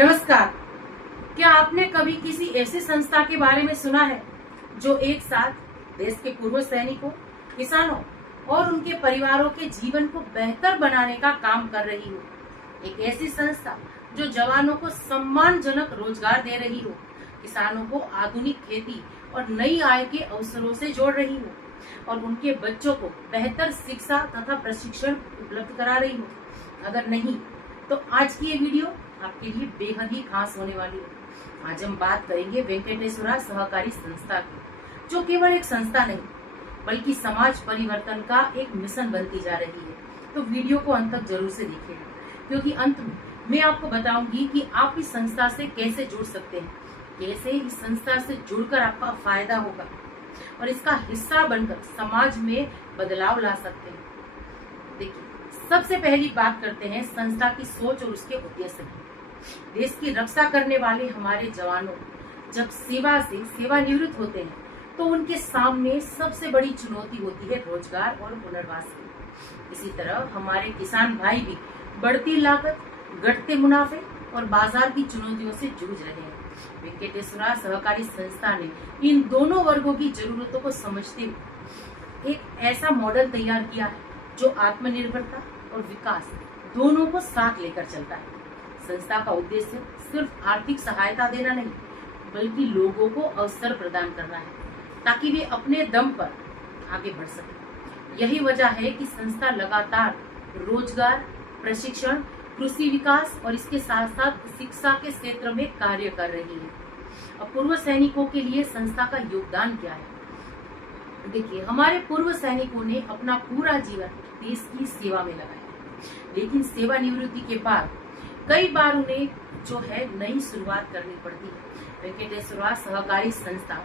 नमस्कार। क्या आपने कभी किसी ऐसी संस्था के बारे में सुना है जो एक साथ देश के पूर्व सैनिकों, किसानों और उनके परिवारों के जीवन को बेहतर बनाने का काम कर रही हो? एक ऐसी संस्था जो जवानों को सम्मानजनक रोजगार दे रही हो, किसानों को आधुनिक खेती और नई आय के अवसरों से जोड़ रही हो और उनके बच्चों को बेहतर शिक्षा तथा प्रशिक्षण उपलब्ध करा रही हो। अगर नहीं तो आज की ये वीडियो आपके लिए बेहद ही खास होने वाली है। आज हम बात करेंगे वेंकटेश्वरा सहकारी संस्था की, जो केवल एक संस्था नहीं बल्कि समाज परिवर्तन का एक मिशन बनती जा रही है। तो वीडियो को अंत तक जरूर से देखिएगा, क्योंकि अंत में मैं आपको बताऊंगी कि आप इस संस्था से कैसे जुड़ सकते हैं, कैसे इस संस्था से जुड़कर आपका फायदा होगा और इसका हिस्सा बनकर समाज में बदलाव ला सकते हैं। देखिए, सबसे पहली बात करते हैं संस्था की सोच और उसके उद्देश्य की। देश की रक्षा करने वाले हमारे जवानों जब सेवा से सेवानिवृत्त होते हैं तो उनके सामने सबसे बड़ी चुनौती होती है रोजगार और पुनर्वास की। इसी तरह हमारे किसान भाई भी बढ़ती लागत, घटते मुनाफे और बाजार की चुनौतियों से जूझ रहे हैं। वेंकटेश्वरा सहकारी संस्था ने इन दोनों वर्गों की जरूरतों को समझते हुए एक ऐसा मॉडल तैयार किया है जो आत्मनिर्भरता और विकास दोनों को साथ लेकर चलता है। संस्था का उद्देश्य सिर्फ आर्थिक सहायता देना नहीं, बल्कि लोगों को अवसर प्रदान करना है ताकि वे अपने दम पर आगे बढ़ सकें। यही वजह है कि संस्था लगातार रोजगार, प्रशिक्षण, कृषि विकास और इसके साथ साथ शिक्षा के क्षेत्र में कार्य कर रही है। अब पूर्व सैनिकों के लिए संस्था का योगदान क्या है? देखिए, हमारे पूर्व सैनिकों ने अपना पूरा जीवन देश की सेवा में लगाया, लेकिन सेवानिवृत्ति के बाद कई बार उन्हें जो है नई शुरुआत करनी पड़ती है। वेंकटेश्वरा सहकारी संस्था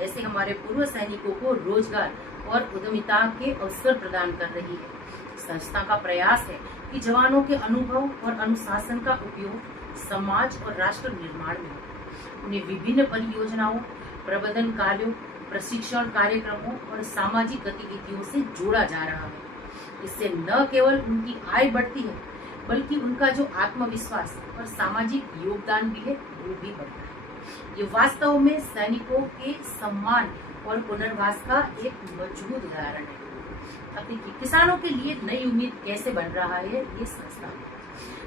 ऐसे हमारे पूर्व सैनिकों को रोजगार और उद्यमिता के अवसर प्रदान कर रही है। संस्था का प्रयास है कि जवानों के अनुभव और अनुशासन का उपयोग समाज और राष्ट्र निर्माण में हो। उन्हें विभिन्न परियोजनाओं, प्रबंधन कार्यों, प्रशिक्षण कार्यक्रमों और सामाजिक गतिविधियों से जोड़ा जा रहा है। इससे न केवल उनकी आय बढ़ती है, बल्कि उनका जो आत्मविश्वास और सामाजिक योगदान भी है वो भी बढ़ता है। ये वास्तव में सैनिकों के सम्मान और पुनर्वास का एक मजबूत उदाहरण है। अब देखिए, किसानों के लिए नई उम्मीद कैसे बन रहा है ये संस्था।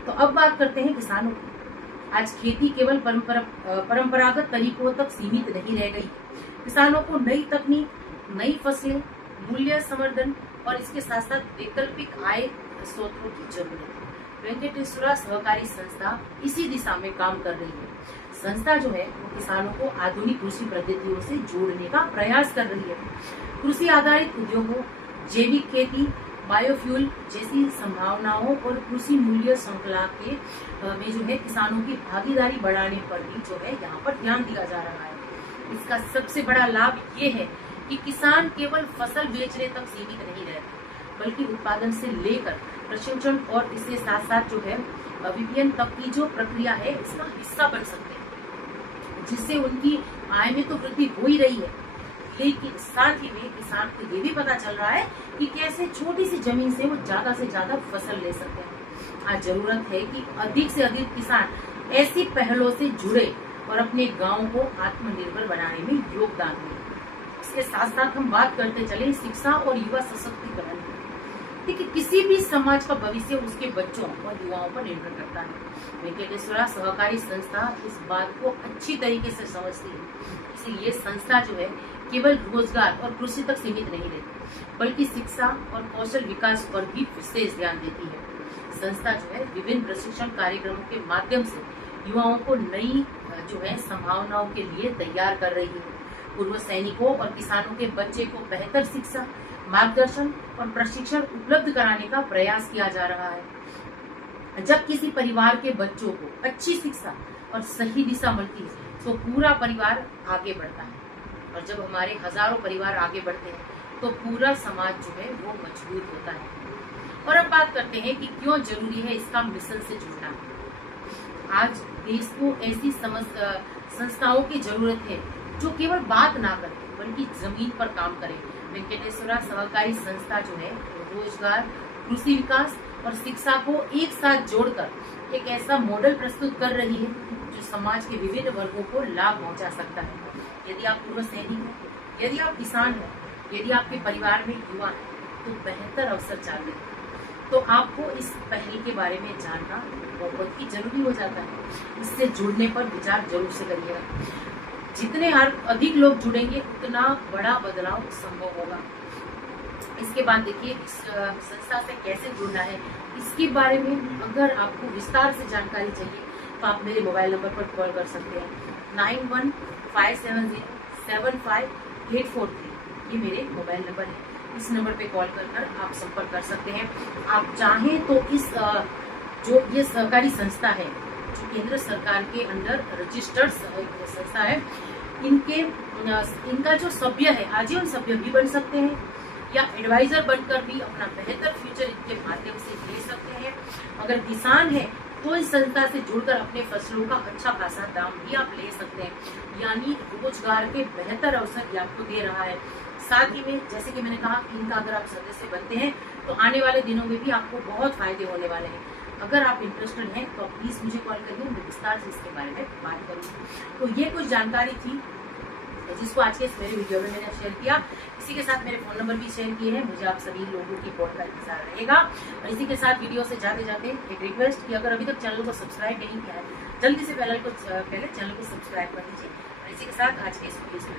तो अब बात करते हैं किसानों की। आज खेती केवल परंपरागत तरीकों तक सीमित नहीं रह गई। किसानों को नई तकनीक, नई फसलें, मूल्य संवर्धन और इसके साथ साथ वैकल्पिक आय स्रोतों की जरूरत है। वेंकटेश्वरा सहकारी संस्था इसी दिशा में काम कर रही है। संस्था जो है वो किसानों को आधुनिक कृषि पद्धतियों से जोड़ने का प्रयास कर रही है। कृषि आधारित उद्योगों, जैविक खेती, बायोफ्यूल जैसी संभावनाओं और कृषि मूल्य श्रृंखला के में जो है किसानों की भागीदारी बढ़ाने पर भी जो है यहाँ पर ध्यान दिया जा रहा है। इसका सबसे बड़ा लाभ ये है कि किसान केवल फसल बेचने तक सीमित नहीं रहते, बल्कि उत्पादन से लेकर प्रशिक्षण और इसके साथ साथ जो है विपणन तक की जो प्रक्रिया है इसका हिस्सा बन सकते हैं, जिससे उनकी आय में तो वृद्धि हो ही रही है, लेकिन साथ ही में किसान को ये भी पता चल रहा है कि कैसे छोटी सी जमीन से वो ज्यादा से ज्यादा फसल ले सकते हैं। आज जरूरत है कि अधिक से अधिक किसान ऐसी पहलों से जुड़े और अपने गाँव को आत्मनिर्भर बनाने में योगदान दें। इसके साथ साथ हम बात करते चले शिक्षा और युवा सशक्तिकरण। देखिए, किसी भी समाज का भविष्य उसके बच्चों और युवाओं पर निर्भर करता है। वेंकटेश्वरा सहकारी संस्था इस बात को अच्छी तरीके से समझती है। इसीलिए संस्था जो है केवल रोजगार और कृषि तक सीमित नहीं रहती, बल्कि शिक्षा और कौशल विकास पर भी विशेष ध्यान देती है। संस्था जो है विभिन्न प्रशिक्षण कार्यक्रमों के माध्यम से युवाओं को नई जो है संभावनाओं के लिए तैयार कर रही है। पूर्व सैनिकों और किसानों के बच्चे को बेहतर शिक्षा, मार्गदर्शन और प्रशिक्षण उपलब्ध कराने का प्रयास किया जा रहा है। जब किसी परिवार के बच्चों को अच्छी शिक्षा और सही दिशा मिलती है तो पूरा परिवार आगे बढ़ता है, और जब हमारे हजारों परिवार आगे बढ़ते हैं तो पूरा समाज जो है वो मजबूत होता है। और अब बात करते हैं कि क्यों जरूरी है इसका मिशन से जुड़ना। आज देश को ऐसी संस्थाओं की जरूरत है जो केवल बात ना करे बल्कि जमीन पर काम करे। वेंकटेश्वरा सहकारी संस्था जो है रोजगार, कृषि विकास और शिक्षा को एक साथ जोड़कर एक ऐसा मॉडल प्रस्तुत कर रही है जो समाज के विभिन्न वर्गों को लाभ पहुंचा सकता है। यदि आप पूर्व सैनिक हैं, यदि आप किसान हैं, यदि आपके परिवार में युवा है, तो बेहतर अवसर चाहते हैं तो आपको इस पहल के बारे में जानना बहुत ही जरूरी हो जाता है। इससे जुड़ने पर विचार जरूर से करिएगा। जितने अधिक लोग जुड़ेंगे उतना बड़ा बदलाव संभव होगा। इसके बाद देखिए, इस संस्था से कैसे जुड़ना है इसके बारे में अगर आपको विस्तार से जानकारी चाहिए तो आप मेरे मोबाइल नंबर पर कॉल कर सकते हैं 9157075843। ये मेरे मोबाइल नंबर है। इस नंबर पे कॉल कर आप संपर्क कर सकते हैं। आप चाहें तो इस जो ये सहकारी संस्था है, जो केंद्र सरकार के अंडर रजिस्टर्ड संस्था है, इनका जो सभ्य है आजीवन सभ्य भी बन सकते हैं या एडवाइजर बनकर भी अपना बेहतर फ्यूचर इनके माध्यम से ले सकते हैं। अगर किसान है तो इस संस्था से जुड़कर अपने फसलों का अच्छा खासा दाम भी आप ले सकते हैं, यानी रोजगार के बेहतर अवसर ये आपको दे रहा है। साथ ही में जैसे कि मैंने कहा, इनका अगर आप सदस्य बनते हैं तो आने वाले दिनों में भी आपको बहुत फायदे होने वाले हैं। अगर आप इंटरेस्टेड हैं तो प्लीज मुझे कॉल करिए, मैं विस्तार से इसके बारे में बात करूंगी। तो ये कुछ जानकारी थी जिसको आज के इस मेरे वीडियो में मैंने शेयर किया। इसी के साथ मेरे फोन नंबर भी शेयर किए हैं। मुझे आप सभी लोगों की कॉल का इंतजार रहेगा। और इसी के साथ वीडियो से जाते जाते एक रिक्वेस्ट कि अगर अभी तक चैनल को सब्सक्राइब नहीं किया है, जल्दी से पहले चैनल को सब्सक्राइब कर लीजिए। और इसी के साथ आज के इस वीडियो में